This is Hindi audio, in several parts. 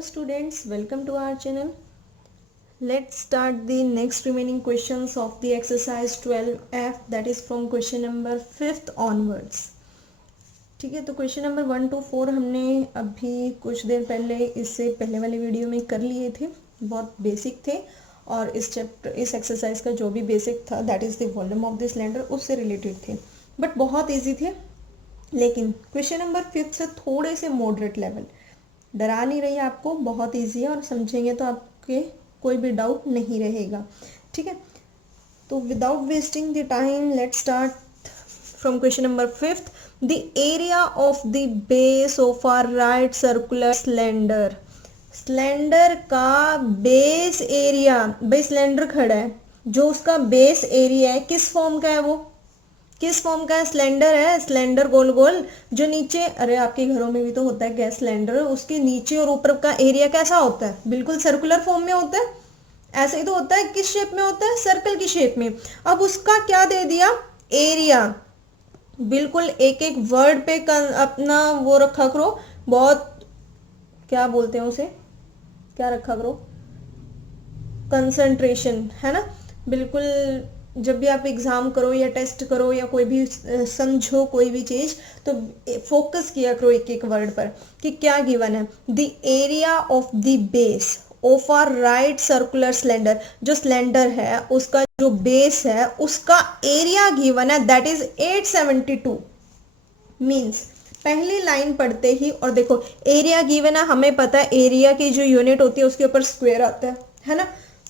Hello students, welcome to our channel. Let's start the next remaining questions of the exercise 12F, that is from question number 5th onwards. ठीक है, तो क्वेश्चन नंबर 1 to 4 हमने अभी कुछ देर पहले इससे पहले वाले वीडियो में कर लिए थे, बहुत बेसिक थे और इस एक्सरसाइज का जो भी बेसिक था that is the volume of the cylinder उससे रिलेटेड थे, बट बहुत ईजी थे. लेकिन क्वेश्चन नंबर 5 से थोड़े से मॉडरेट लेवल, डरा नहीं रही आपको, बहुत इजी है और समझेंगे तो आपके कोई भी डाउट नहीं रहेगा. ठीक है, तो without wasting the time let's start from question number 5. The area of the base of a right circular cylinder. Cylinder का बेस एरिया, भाई सिलेंडर खड़ा है, जो उसका बेस एरिया है किस फॉर्म का है, वो किस फॉर्म का है, सिलेंडर है, सिलेंडर गोल गोल जो नीचे, अरे आपके घरों में भी तो होता है गैस सिलेंडर, उसके नीचे और ऊपर का एरिया कैसा होता है, बिल्कुल सर्कुलर फॉर्म में होता है. ऐसे ही तो होता है, किस शेप में होता है, सर्कल की शेप में. अब उसका क्या दे दिया, एरिया. बिल्कुल एक एक वर्ड पे अपना वो रखा करो, बहुत क्या बोलते हैं उसे, क्या रखा करो, कंसंट्रेशन, है ना. बिल्कुल जब भी आप एग्जाम करो या टेस्ट करो या कोई भी समझो कोई भी चीज, तो फोकस किया करो एक एक वर्ड पर कि क्या गिवन है. The area of the base of a right circular cylinder, जो सिलेंडर है उसका जो बेस है उसका एरिया गिवन है, दैट इज 872. मीन्स पहली लाइन पढ़ते ही, और देखो एरिया गिवन है, हमें पता है एरिया की जो यूनिट होती है उसके ऊपर स्क्वायर आता है ना.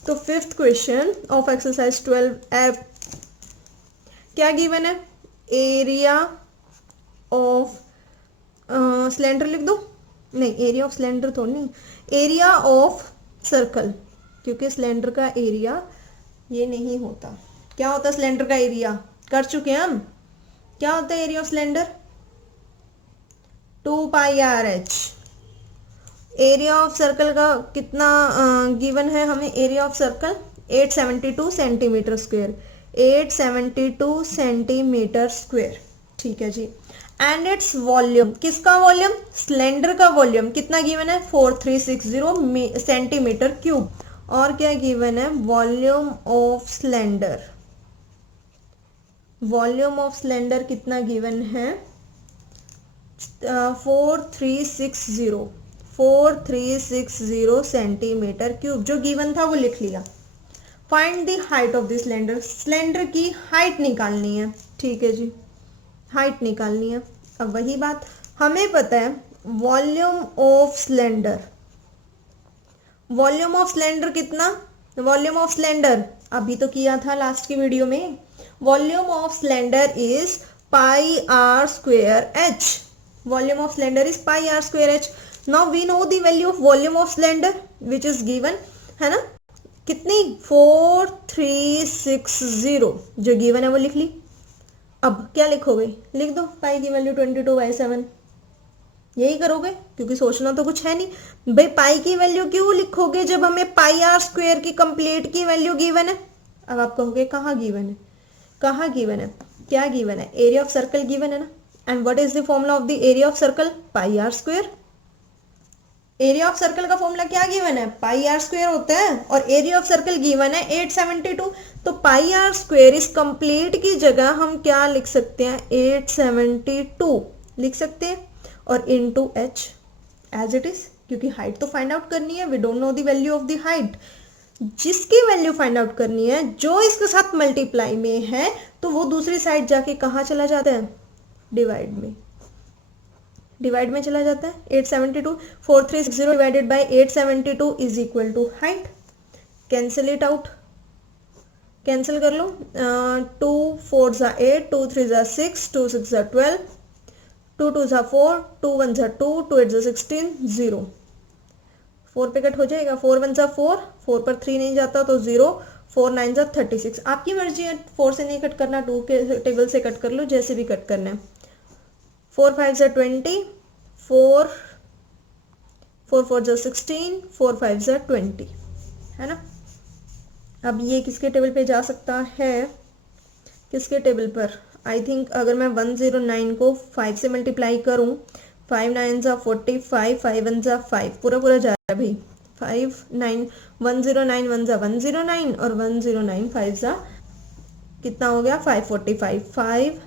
तो 5th question of exercise 12F क्या गिवन है, एरिया ऑफ सिलेंडर लिख दो, नहीं एरिया ऑफ सिलेंडर तो नहीं, एरिया ऑफ सर्कल, क्योंकि सिलेंडर का एरिया ये नहीं होता. क्या होता है सिलेंडर का एरिया, कर चुके हैं हम. क्या होता है area of cylinder, 2πRH. Area of circle का कितना गिवन है हमें, area of circle 872 centimetre square, 872 centimetre square. ठीक है जी. एंड इट्स वॉल्यूम, किसका वॉल्यूम, सिलेंडर का वॉल्यूम कितना गिवन है, 4360 सेंटीमीटर क्यूब. और क्या गिवन है, volume of cylinder, volume of cylinder कितना गिवन है, 4360 सेंटीमीटर क्यूब. जो गिवन था वो लिख लिया. Find the height of the cylinder, cylinder की हाइट निकालनी है. ठीक है जी, हाइट निकालनी है. अब वही बात हमें पता है, volume of cylinder, volume of cylinder कितना, वॉल्यूम ऑफ सिलेंडर अभी तो किया था लास्ट की वीडियो में, volume of cylinder is πr²h. volume of cylinder is πr²h. now we know the value of volume of cylinder which is given, है ना, कितनी, 4360 जो given है वो लिख ली. अब क्या लिखोगे, लिख दो पाई की वैल्यू 22/7, यही करोगे क्योंकि सोचना तो कुछ है नहीं. भाई पाई की वैल्यू क्यों लिखोगे जब हमें πr² की कंप्लीट की वैल्यू गिवन है. अब आप कहोगे कहाँ गिवन है, कहाँ गिवन है, क्या गिवन है, एरिया ऑफ सर्कल गिवन है ना. And what is the formula of the area of circle, πr². Area of circle का फॉर्मूला क्या गिवन है, πr² होता है, और एरिया ऑफ सर्कल गिवन है 872. तो πr² इस कंप्लीट की जगह हम क्या लिख सकते हैं, 872 लिख सकते हैं, और into h as it is, क्योंकि हाइट तो फाइंड आउट करनी है. We don't know the value of the height. जिसकी वैल्यू फाइंड आउट करनी है, जो इसके साथ मल्टीप्लाई में है, तो वो दूसरी साइड जाके कहाँ चला जाता है, डिवाइड में, डिवाइड में चला जाता है. 872, 4360 divided by 872 is equal to height. Cancel it out, cancel कर लो. 2 4 ज़ा 8, 2 3 ज़ा 6, 2 6 ज़ा 12, 2 2 ज़ा 4, 2 1 ज़ा 2, 2 8 ज़ा 16, 0. 4 पे कट हो जाएगा, 4 1 ज़ा 4, 4 पर 3 नहीं जाता तो 0, 4 9 ज़ा 36. आपकी मर्जी है, 4 से नहीं कट करना, 2 के टेबल से कट कर लो, जैसे भी कट करना है. 4 5 ज़ा 20, 4 4 ज़ा 16, 4 5 ज़ा 20, है ना. अब ये किसके टेबल पे जा सकता है, किसके टेबल पर, आई थिंक अगर मैं 109 को 5 से मल्टीप्लाई करूँ, 5 9 जा 45, 5 1 जा 5, पूरा पूरा जा रहा है भाई। 5 9 109 1 जा 109 और 109 5 जा कितना हो गया 545। 5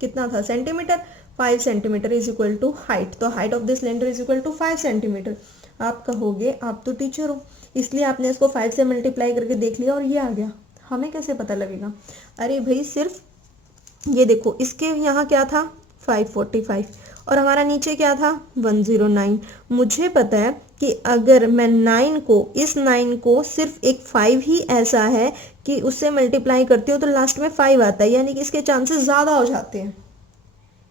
कितना था centimetre, 5 centimetre is equal to height, तो height of this cylinder is equal to 5 centimetre. आप कहोगे आप तो टीचर हो, इसलिए आपने इसको 5 से मल्टीप्लाई करके देख लिया और ये आ गया, हमें कैसे पता लगेगा? अरे भाई सिर्फ ये देखो, इसके यहाँ क्या था 545 और हमारा नीचे क्या था 109। मुझे पता है कि अगर मैं 9 को, इस 9 को सिर्फ एक 5 ही ऐसा है कि उससे मल्टीप्लाई करती हूँ तो लास्ट में 5 आता है, यानी कि इसके चांसेस ज़्यादा हो जाते हैं,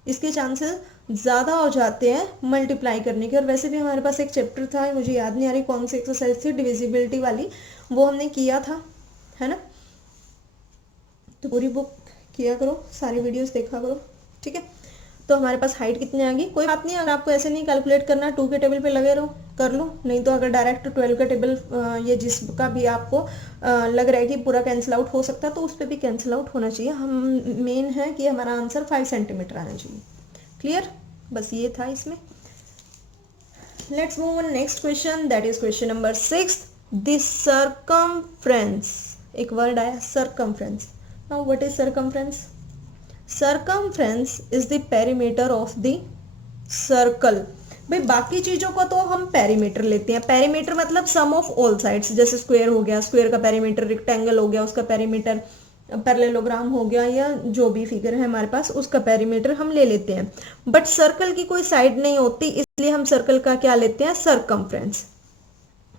इसके चांसेस ज़्यादा हो जाते हैं मल्टीप्लाई करने के। और वैसे भी हमारे पास एक चैप्टर था, मुझे याद नहीं आ रही कौन सी एक्सरसाइज थी, डिविजिबिलिटी वाली, वो हमने किया था, है ना? तो पूरी बुक किया करो, सारी वीडियोस देखा करो, ठीक है? तो हमारे पास हाइट कितनी आ गई, कोई बात नहीं, अगर आपको ऐसे नहीं कैलकुलेट करना 2 के टेबल पे लगे रहो, कर लो, नहीं तो अगर डायरेक्ट 12 का टेबल ये जिसका भी आपको लग रहा है कि पूरा कैंसिल आउट हो सकता है तो उस पर भी कैंसिल आउट होना चाहिए। हम मेन है कि हमारा आंसर 5 सेंटीमीटर आना चाहिए। क्लियर? बस ये था इसमें। Let's move on next question, that is question number 6। The circumference, एक वर्ड आया circumference. Now what is circumference? Circumference is the perimeter of the circle। भाई बाकी चीजों का तो हम पेरीमीटर लेते हैं, पेरीमीटर मतलब सम ऑफ ऑल साइड्स, जैसे स्क्वायर हो गया, स्क्वायर का पेरीमीटर, रेक्टेंगल हो गया उसका पेरीमीटर, पैरेललोग्राम हो गया, या जो भी फिगर है हमारे पास उसका पेरीमीटर हम ले लेते हैं। बट सर्कल की कोई साइड नहीं होती, इसलिए हम सर्कल का क्या लेते हैं? सर्कमफ्रेंस।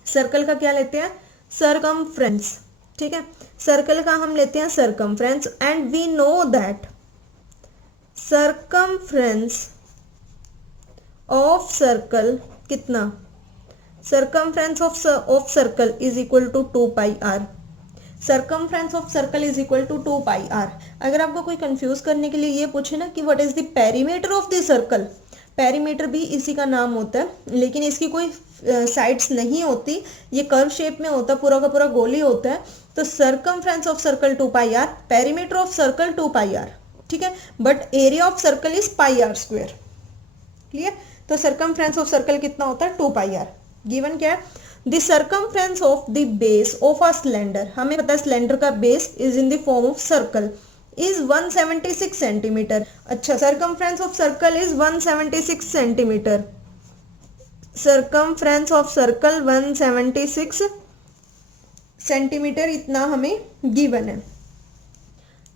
सर्कल का क्या लेते हैं? सर्कमफ्रेंस, ठीक है? सर्कल का हम लेते हैं circumference. And we know that circumference of circle कितना? circumference of circle is equal to 2 pi r। circumference of circle is equal to 2 pi r। अगर आपको कोई कंफ्यूज करने के लिए ये पूछे ना कि what is the perimeter of the circle, perimeter भी इसी का नाम होता है, लेकिन इसकी कोई साइड्स नहीं होती, ये कर्व शेप में होता है, पूरा का पूरा गोल ही होता है। तो circumference of circle 2 pi R, perimeter of circle 2 pi R, ठीक है? But area of circle is pi R square. Clear? तो सर्कमफ्रेंस ऑफ सर्कल कितना होता है? 2 पाई आर। गिवन क्या है? The circumference of the base of a cylinder, हमें पता है सिलेंडर का base is in the form of circle, is 176 centimetre. अच्छा, circumference of circle is 176 centimetre. Circumference of circle 176 centimetre, इतना हमें गिवन है।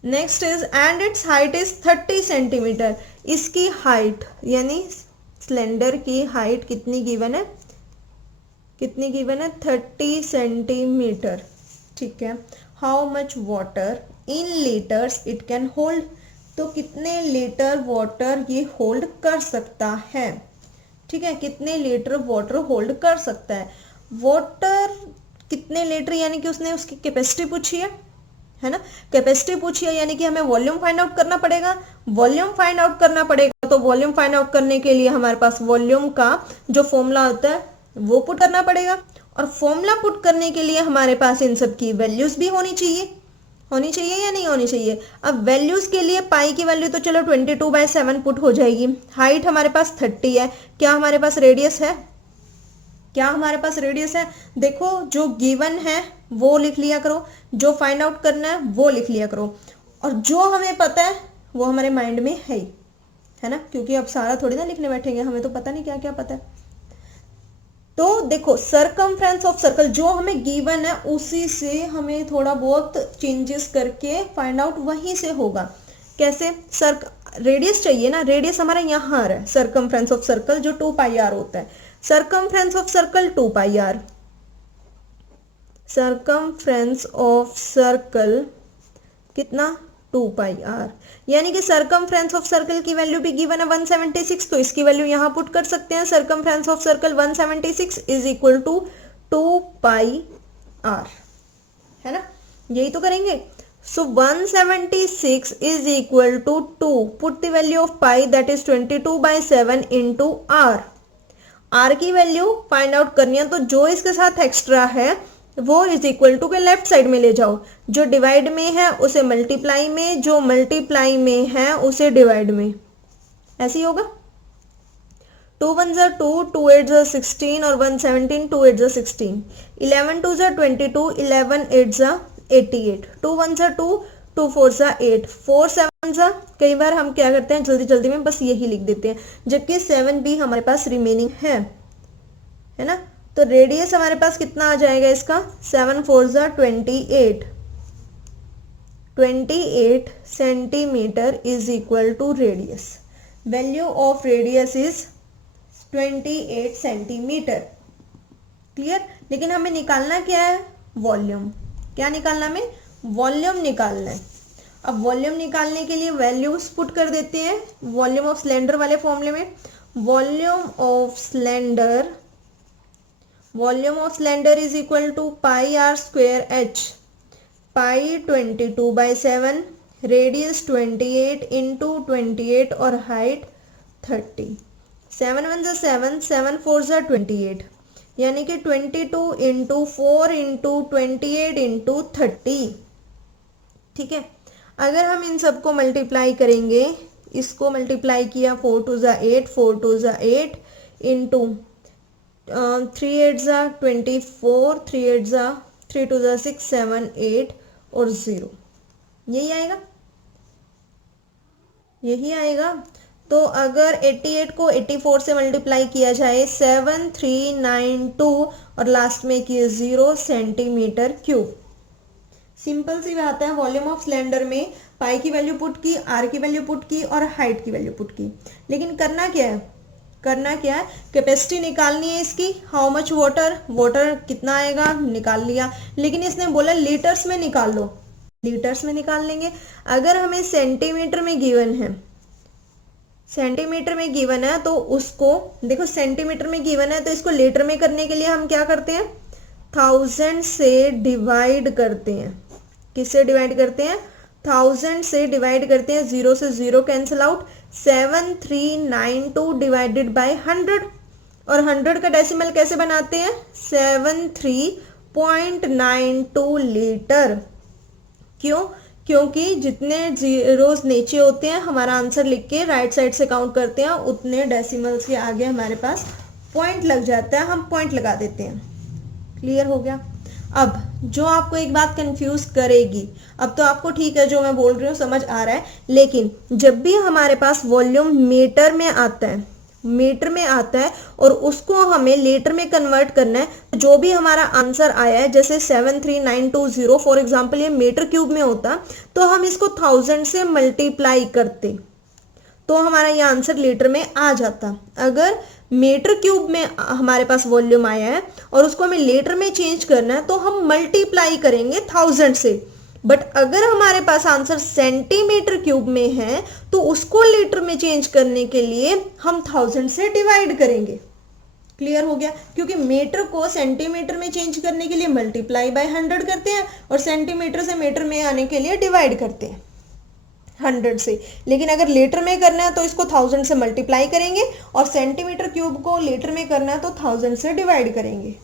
Next is and it's height is 30 centimetre. इसकी हाइट यानी सिलेंडर की हाइट कितनी गिवन है? कितनी गिवन है? 30 सेंटीमीटर, ठीक है? How much water in litres it can hold, तो कितने लीटर वाटर ये होल्ड कर सकता है, ठीक है? कितने लीटर वाटर होल्ड कर सकता है? वाटर कितने लीटर, यानी कि उसने उसकी कैपेसिटी पूछी है ना? कैपेसिटी पूछी है, यानी कि हमें वॉल्यूम फाइंड आउट करना पड़ेगा। वॉल्यूम फाइंड आउट करना पड़ेगा, तो वॉल्यूम फाइंड आउट करने के लिए हमारे पास वॉल्यूम का जो फॉर्मूला होता है वो पुट करना पड़ेगा, और फॉर्मूला पुट करने के लिए हमारे पास इन सब की वैल्यूज भी होनी चाहिए। होनी चाहिए या नहीं होनी चाहिए? अब वैल्यूज के लिए पाई की वैल्यू तो चलो 22/7 पुट हो जाएगी। हाइट हमारे पास 30 है। क्या हमारे पास रेडियस है? क्या हमारे पास रेडियस है? देखो, जो गिवन है वो लिख लिया करो, जो फाइंड आउट करना है वो लिख लिया करो, और जो हमें पता है वो हमारे माइंड में है ना? क्योंकि अब सारा थोड़ी ना लिखने बैठेंगे, हमें तो पता नहीं क्या क्या पता है। तो देखो, सर्कमफ्रेंस ऑफ सर्कल जो हमें गिवन है उसी से हमें थोड़ा बहुत चेंजेस करके फाइंड आउट वहीं से होगा। कैसे? रेडियस चाहिए ना, रेडियस हमारा यहाँ आ रहा है, सर्कमफ्रेंस ऑफ सर्कल जो 2 पाई आर होता है। Circumference of circle 2 pi r, circumference of circle कितना? 2 पाई आर, यानी कि सर्कमफ्रेंस ऑफ सर्कल की वैल्यू भी गिवन है 176, तो इसकी वैल्यू यहां पुट कर सकते हैं। Circumference of circle 176 is equal to 2 pi r, है ना? यही तो करेंगे। So 176 is equal to 2, put the value of pi that is 22/7 into r. R की वैल्यू फाइंड आउट करनी है, तो जो इसके साथ एक्स्ट्रा है वो इज इक्वल टू के लेफ्ट साइड में ले जाओ, जो डिवाइड में है उसे मल्टीप्लाई में, जो मल्टीप्लाई में है उसे डिवाइड में, ऐसे ही होगा। 2 1 ज़ा 2, 2 8 ज़ा 16 और 1 17, 2 8 ज़ा 16, 11 2 ज़ा 22, 11 8 ज़ा 88, 2 1 ज़ा 2, 2 4 ज़ा 8, 4 7 ज़ा, कई बार हम क्या करते हैं जल्दी जल्दी में बस यही लिख देते हैं, जबकि 7 भी हमारे पास रिमेनिंग है ना। तो रेडियस हमारे पास कितना आ जाएगा इसका, 7 4 ज़ा 28, 28 centimetre is equal to radius. Value of radius is 28 centimetre. Clear. लेकिन हमें निकालना क्या है, वॉल्यूम। क्या निकालना, हमें वॉल्यूम निकालना है। अब वॉल्यूम निकालने के लिए वैल्यूज पुट कर देते हैं वॉल्यूम ऑफ सिलेंडर वाले फॉर्मूले में। Volume of cylinder is equal to pi r square h, pi 22/7, radius 28 into 28 और हाइट 30। 7 1 ज़ा 7, 7 4 ज़ा 28, यानी कि 22 इंटू 4 इंटू 28 इंटू 30। ठीक है। अगर हम इन सबको मल्टीप्लाई करेंगे, इसको मल्टीप्लाई किया 4 2 ज़ा 8, 4 2 ज़ा 8 इंटू 3 8 ज़ा 24, 3 8 ज़ा 3 2 ज़ा 6 7 8 और 0, यही आएगा, यही आएगा। तो अगर 88 को 84 से मल्टीप्लाई किया जाए 7392 और लास्ट में किए 0 सेंटीमीटर क्यूब। सिंपल सी बात है। वॉल्यूम ऑफ सिलेंडर में पाई की वैल्यू पुट की, आर की वैल्यू पुट की और हाइट की वैल्यू पुट की। लेकिन करना क्या है, कैपेसिटी निकालनी है इसकी। हाउ मच वाटर कितना आएगा निकाल लिया, लेकिन इसने बोला लीटर्स में निकाल लो, लीटर्स में निकाल लेंगे। अगर हमें सेंटीमीटर में गिवन है तो उसको देखो, सेंटीमीटर में गिवन है तो इसको लीटर में करने के लिए हम क्या करते हैं, 1000 से डिवाइड करते हैं। किससे डिवाइड करते हैं, 1000 से डिवाइड करते हैं। 0 से 0 कैंसिल आउट, 7392 डिवाइडेड बाय 100। और 100 का डेसिमल कैसे बनाते हैं, 73.92 लीटर। क्यों, क्योंकि जितने जीरोस नीचे होते हैं हमारा आंसर लिख के राइट साइड से काउंट करते हैं, उतने डेसिमल्स के आगे हमारे पास पॉइंट लग जाता है, हम पॉइंट लगा देते हैं। क्लियर हो गया। अब जो आपको एक बात कंफ्यूज करेगी, अब तो आपको ठीक है जो मैं बोल रही हूँ समझ आ रहा है, लेकिन जब भी हमारे पास वॉल्यूम मीटर में आता है और उसको हमें लीटर में कन्वर्ट करना है, जो भी हमारा आंसर आया है, जैसे 73920 फॉर एग्जांपल ये मीटर क्यूब में होता तो हम इसको 1000 से मल्टीप्लाई करते तो हमारा ये आंसर लीटर में आ जाता। अगर मीटर क्यूब में हमारे पास वॉल्यूम आया है और उसको हमें लीटर में चेंज करना है तो हम मल्टीप्लाई करेंगे 1000 से। बट अगर हमारे पास आंसर सेंटीमीटर क्यूब में है तो उसको लीटर में चेंज करने के लिए हम 1000 से डिवाइड करेंगे। क्लियर हो गया। क्योंकि मीटर को सेंटीमीटर में चेंज करने के लिए मल्टीप्लाई बाय 100 करते हैं और सेंटीमीटर से मीटर में आने के लिए डिवाइड करते हैं 100 से। लेकिन अगर लीटर में करना है तो इसको 1000 से मल्टीप्लाई करेंगे और सेंटीमीटर क्यूब को लीटर में करना है तो 1000 से डिवाइड करेंगे।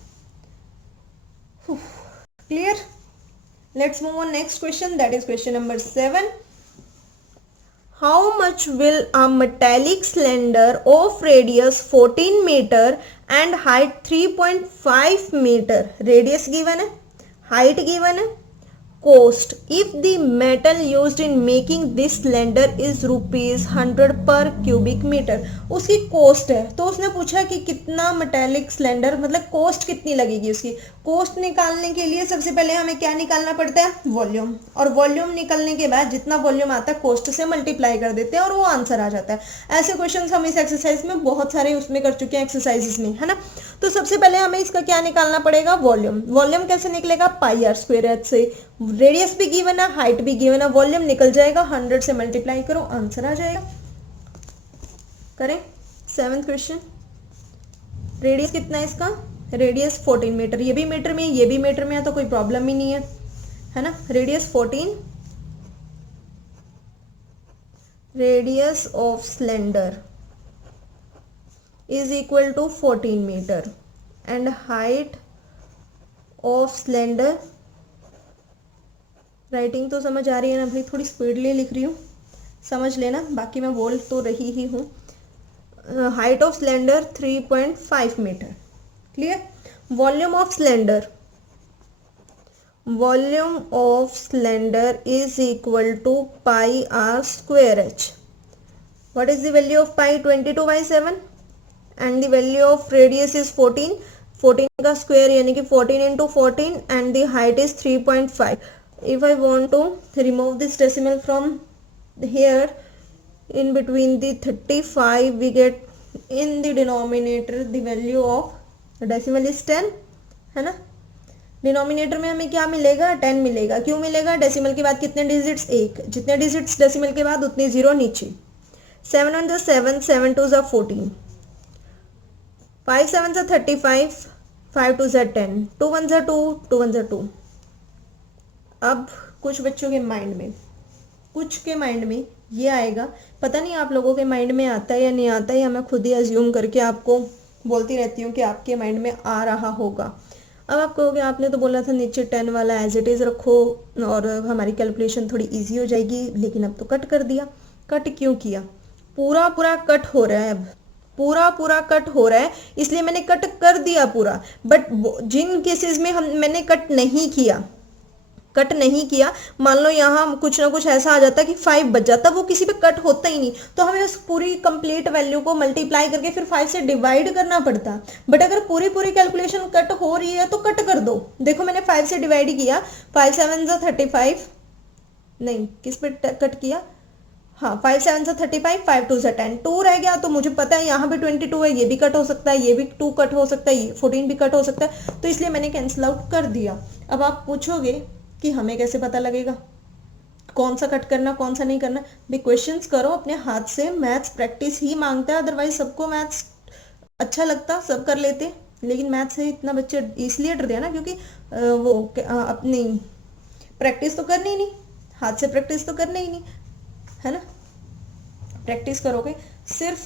Clear. Let's move on next question, that is question number 7। How much will a metallic cylinder of radius 14 meter and height 3.5 meter, radius given है, height given है, cost if the metal used in making this cylinder is ₹100 per cubic meter। उसकी कॉस्ट है तो उसने पूछा कि कितना मेटेलिक सिलेंडर, मतलब कॉस्ट कितनी लगेगी उसकी। कॉस्ट निकालने के लिए सबसे पहले हमें क्या निकालना पड़ता है, वॉल्यूम। और वॉल्यूम निकलने के बाद जितना वॉल्यूम आता है कॉस्ट से मल्टीप्लाई कर देते हैं और वो आंसर आ जाता है। ऐसे क्वेश्चन हम इस एक्सरसाइज में बहुत सारे उसमें कर चुके हैं एक्सरसाइजेस में, है ना। तो सबसे पहले हमें इसका क्या निकालना पड़ेगा, वॉल्यूम। वॉल्यूम कैसे निकलेगा, पाई आर स्क्वायर एच से। रेडियस भी गिवन है, हाइट भी गिवन है, वॉल्यूम निकल जाएगा, 100 से मल्टीप्लाई करो आंसर आ जाएगा। करें 7th क्वेश्चन। रेडियस कितना है इसका, रेडियस 14 मीटर, ये भी मीटर में ये भी मीटर में है तो कोई प्रॉब्लम ही नहीं है ना। Radius 14, radius of cylinder is equal to 14 metre and height of cylinder, writing तो समझ आ रही है ना भाई, थोड़ी स्पीडली लिख रही हूँ, समझ लेना, बाकी मैं बोल तो रही ही हूँ। height of cylinder 3.5 meter. Clear? Volume of cylinder is equal to pi r square h. What is the value of pi? 22/7 and the value of radius is 14. 14 का square यानी कि 14 into 14 and the height is 3.5. If I want to remove this decimal from here, in between the 35 we get in the denominator the value of the decimal is 10, है ना. डिनोमिनेटर में हमें क्या मिलेगा? 10 मिलेगा. क्यों मिलेगा? डेसिमल के बाद कितने डिजिट्स? 1. जितने डिजिट्स डेसिमल के बाद उतनी जीरो नीचे. 7 1 7, 7 2 14, 5 7 35, 5 2 10, 2 1 2, 2 1 2. अब कुछ बच्चों के माइंड में ये आएगा, पता नहीं आप लोगों के माइंड में आता है या नहीं आता है, या मैं खुद ही अज्यूम करके आपको बोलती रहती हूँ कि आपके माइंड में आ रहा होगा. अब आप कहोगे आपने तो बोला था नीचे 10 वाला एज इट इज़ रखो और हमारी कैलकुलेशन थोड़ी इजी हो जाएगी, लेकिन अब तो कट कर दिया. कट क्यों किया? पूरा कट हो रहा है. अब पूरा कट हो रहा है, इसलिए मैंने कट कर दिया पूरा. बट जिन केसेस में मैंने कट नहीं किया, मान लो यहाँ कुछ ना कुछ ऐसा आ जाता कि 5 बच जाता, वो किसी पे कट होता ही नहीं, तो हमें उस पूरी कंप्लीट वैल्यू को मल्टीप्लाई करके फिर 5 से डिवाइड करना पड़ता. बट अगर पूरी कैलकुलेशन कट हो रही है तो कट कर दो. देखो मैंने 5 से डिवाइड किया, 5 7 35, नहीं किस पे कट किया? हाँ 5 7 35, 5 2 10, 2 रह गया. तो मुझे पता है यहाँ पे 22 है, ये भी कट हो सकता है, ये भी 2 कट हो सकता है, ये 14 भी कट हो सकता है, तो इसलिए मैंने कैंसिल आउट कर दिया. अब आप पूछोगे कि हमें कैसे पता लगेगा कौन सा कट करना कौन सा नहीं करना? भी क्वेश्चंस करो अपने हाथ से. मैथ्स प्रैक्टिस ही मांगता है, अदरवाइज सबको मैथ्स अच्छा लगता, सब कर लेते, लेकिन मैथ्स से इतना बच्चे इसलिए डरते हैं ना क्योंकि वो अपनी प्रैक्टिस तो करनी ही नहीं, हाथ से प्रैक्टिस तो करनी ही नहीं, है ना. प्रैक्टिस करोगे सिर्फ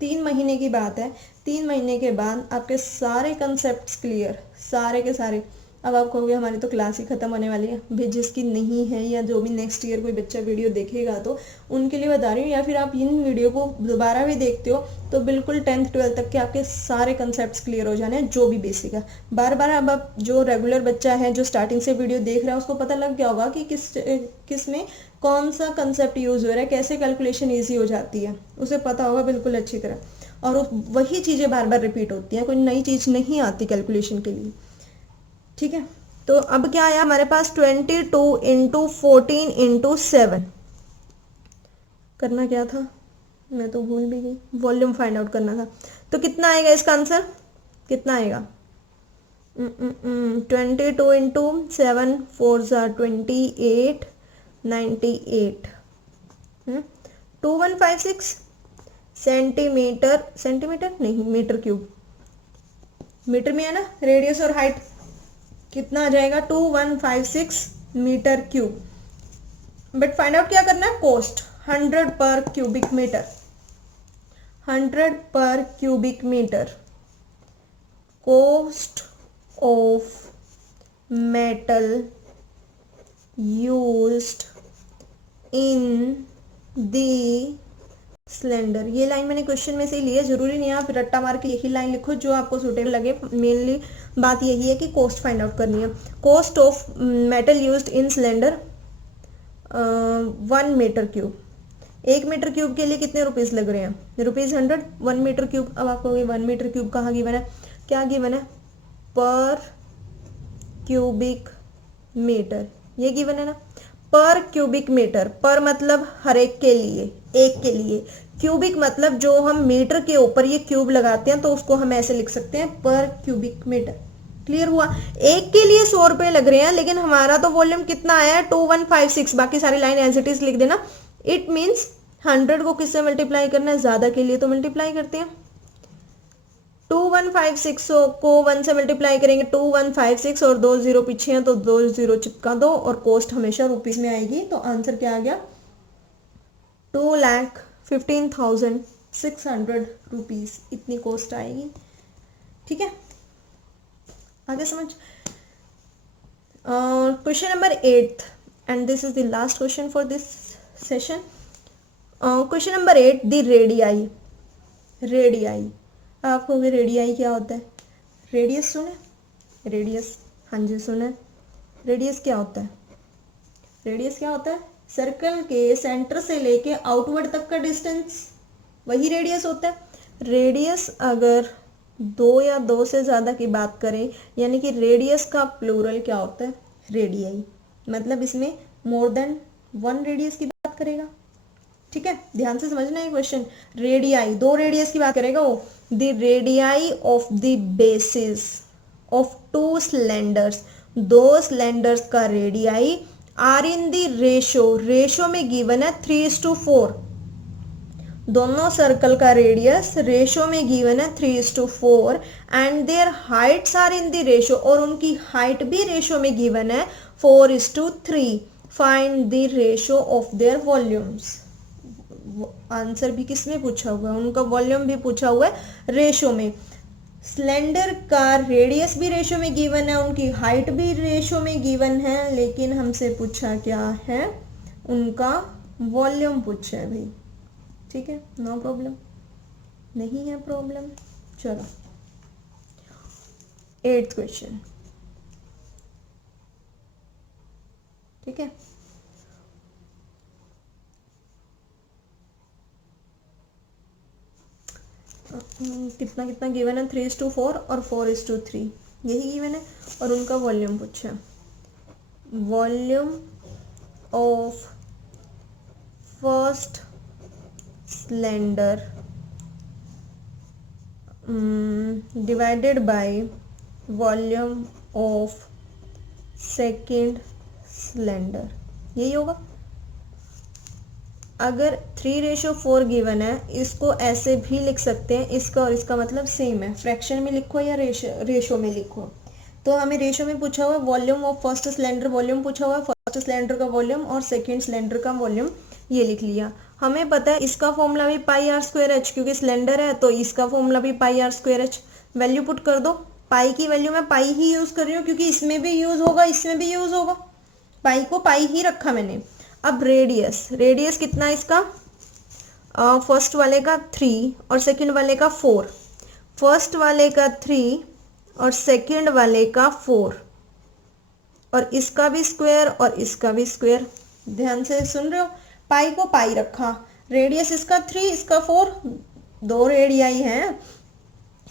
3 महीने की बात है. 3 महीने के बाद आपके सारे कंसेप्ट्स क्लियर, सारे के सारे. अब आप कहोगे हमारी तो क्लास ही खत्म होने वाली है. भी जिसकी नहीं है या जो भी नेक्स्ट ईयर कोई बच्चा वीडियो देखेगा तो उनके लिए बता रही हूँ, या फिर आप इन वीडियो को दोबारा भी देखते हो तो बिल्कुल 10th 12th तक के आपके सारे कंसेप्ट्स क्लियर हो जाने हैं, जो भी बेसिक है. बार अब आप जो रेगुलर बच्चा है जो स्टार्टिंग से वीडियो देख रहा है उसको पता लग गया होगा कि किस में कौन सा कंसेप्ट यूज हो रहा है, कैसे कैलकुलेशन ईजी हो जाती है, उसे पता होगा बिल्कुल अच्छी तरह. और वही चीज़ें बार रिपीट होती हैं, कोई नई चीज़ नहीं आती कैलकुलेशन के लिए. ठीक है, तो अब क्या आया हमारे पास? 22 इंटू 14 इंटू 7. करना क्या था मैं तो भूल भी गई. वॉल्यूम फाइंड आउट करना था. तो कितना आएगा इसका आंसर? कितना आएगा? 22 इंटू 7 4 28, 98. 2156 सेंटीमीटर नहीं, मीटर क्यूब. मीटर में है ना रेडियस और हाइट. कितना आ जाएगा? 2156 metre cube. But find out क्या करना है? Cost 100 per cubic metre. 100 per cubic metre. Cost of metal used in the cylinder. ये लाइन मैंने क्वेश्चन में से ही ली है, जरूरी नहीं है आप रट्टा मार के यही लाइन लिखो जो आपको सूटेबल लगे. मेनली बात यही है कि कॉस्ट फाइंड आउट करनी है. Cost of metal used in cylinder 1 metre cube. 1 metre cube के लिए कितने रुपीस लग रहे हैं? ₹100. 1 मीटर क्यूब. अब आप कहोगे 1 मीटर क्यूब कहाँ गिवन है? क्या गिवन है? पर क्यूबिक मीटर. ये गिवन है ना, पर क्यूबिक मीटर. पर मतलब हर एक के लिए, एक के लिए. क्यूबिक मतलब जो हम मीटर के ऊपर ये क्यूब लगाते हैं तो उसको हम ऐसे लिख सकते हैं पर क्यूबिक मीटर. क्लियर हुआ? एक के लिए 100 रुपए लग रहे हैं, लेकिन हमारा तो वॉल्यूम कितना आया है? 2156. बाकी सारी लाइन एज इट इज लिख देना. इट मीन्स 100 को किससे मल्टीप्लाई करना है? ज्यादा के लिए तो मल्टीप्लाई करते हैं. 2156 को 1 से मल्टीप्लाई करेंगे, 2156 और 2 0 पीछे हैं तो 2 0 चिपका दो और कॉस्ट हमेशा रुपीस में आएगी. तो आंसर क्या आ गया? 2,15,600 रुपीज. इतनी कॉस्ट आएगी. ठीक है, आगे समझ. Question number 8 and this is the last question for this session. Question number 8, the radii. Radii. आप कहोगे रेडियाई क्या होता है? रेडियस सुने? रेडियस, हाँ जी सुने। रेडियस क्या होता है? रेडियस क्या होता है? सर्कल के सेंटर से लेके आउटवर्ड तक का डिस्टेंस, वही रेडियस होता है। रेडियस अगर दो या दो से ज़्यादा की बात करें, यानी कि रेडियस का प्लूरल क्या होता है? रेडियाई। मतलब इसमें मोर देन वन रेडियस की बात करेगा। ठीक है, ध्यान से समझना है क्वेश्चन। रेडियाई, दो रेडियस की बात करेगा वो। The radii of the basis of two cylinders, दो सिलेंडर्स का radii are in the ratio, ratio में गिवन है 3:4। दोनों सर्कल का रेडियस रेशो में गिवन है 3:4 and their heights are in the ratio, और उनकी हाइट भी रेशो में गिवन है 4:3। Find the ratio of their volumes. Answer भी किसमें पूछा हुआ है? उनका वॉल्यूम भी पूछा हुआ है रेशो में। सिलेंडर का रेडियस भी रेशो में गिवन है, उनकी हाइट भी रेशो में गिवन है, लेकिन हमसे पूछा क्या है? उनका वॉल्यूम पूछा है भाई। ठीक है, नो प्रॉब्लम, नहीं है प्रॉब्लम। चलो 8th क्वेश्चन। ठीक है, कितना कितना गिवन है? 3:4 और 4:3, यही गिवन है। और उनका वॉल्यूम पूछा, volume of first cylinder divided by volume of second cylinder, यही होगा। अगर 3:4 गिवन है, इसको ऐसे भी लिख सकते हैं, इसका और इसका मतलब सेम है। फ्रैक्शन में लिखो या रेशो में लिखो। तो हमें रेशो में पूछा हुआ है volume of first cylinder, volume पूछा हुआ है फर्स्ट सिलेंडर का वॉल्यूम और सेकंड सिलेंडर का वॉल्यूम, ये लिख लिया। हमें पता है इसका फॉर्मूला भी πr²h, क्योंकि सिलेंडर है तो इसका फॉर्मूला भी πr²h। वैल्यू पुट कर दो। पाई की वैल्यू मैं पाई ही यूज कर रही हूँ, क्योंकि इसमें भी यूज होगा इसमें भी यूज होगा, पाई को पाई ही रखा मैंने। अब रेडियस, रेडियस कितना है इसका? फर्स्ट वाले का 3 और सेकंड वाले का 4। फर्स्ट वाले का 3 और सेकंड वाले का 4, और इसका भी स्क्वायर और इसका भी स्क्वायर। ध्यान से सुन रहे हो? पाई को पाई रखा। रेडियस इसका 3 इसका 4, दो रेडियाई हैं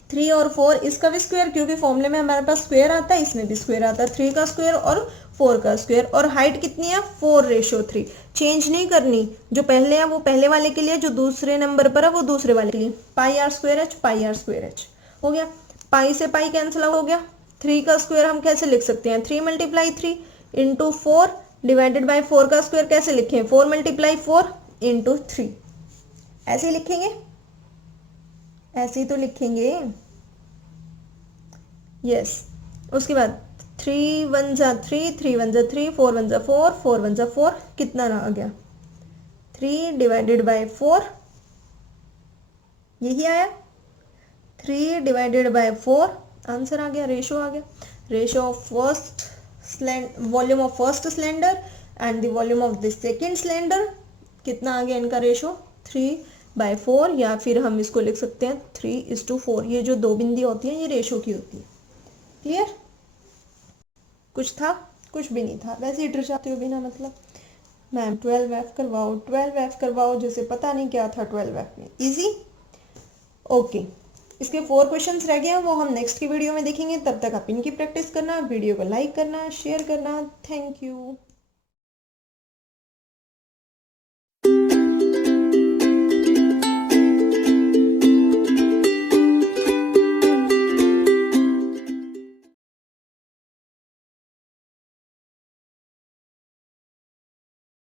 3 और 4, इसका भी स्क्वायर, क्योंकि फॉर्मूले में हमारे पास स्क्वायर आता है, इसमें भी स्क्वायर आता है। 3 का स्क्वायर और 4 का स्क्वायर। और हाइट कितनी है? 4:3। चेंज नहीं करनी, जो पहले है वो पहले वाले के लिए, जो दूसरे नंबर पर है वो दूसरे वाले के लिए। πr²h πr²h हो गया। पाई से पाई कैंसिल हो गया। 3 का स्क्वायर हम कैसे लिख सकते हैं? 3 × 3 × 4 डिवाइडेड बाई 4 का स्क्वायर कैसे लिखें? 4 × 4 × 3, ऐसे लिखेंगे, ऐसे ही तो लिखेंगे। यस। उसके बाद 3 1 जा 3, 3 1 जा 3, 4 1 जा 4, 4 1 जा 4, कितना आ गया? 3 डिवाइडेड बाई 4, यही आया। 3 डिवाइडेड बाई 4, आंसर आ गया, रेशो आ गया। Ratio of first volume of first cylinder and the volume of the second cylinder, कितना आ गया इनका रेशो? 3/4, या फिर हम इसको लिख सकते हैं 3:4। ये जो दो बिंदी होती है ये रेशो की होती है। क्लियर? कुछ था? कुछ भी नहीं था, वैसे ही डर जाते हो बिना मतलब। मैम 12F करवाओ, 12F करवाओ, जैसे पता नहीं क्या था 12F में। इजी? ओके। इसके 4 क्वेश्चंस रह गए हैं, वो हम नेक्स्ट की वीडियो में देखेंगे। तब तक आप इनकी प्रैक्टिस करना, वीडियो को लाइक करना, शेयर करना। Thank you.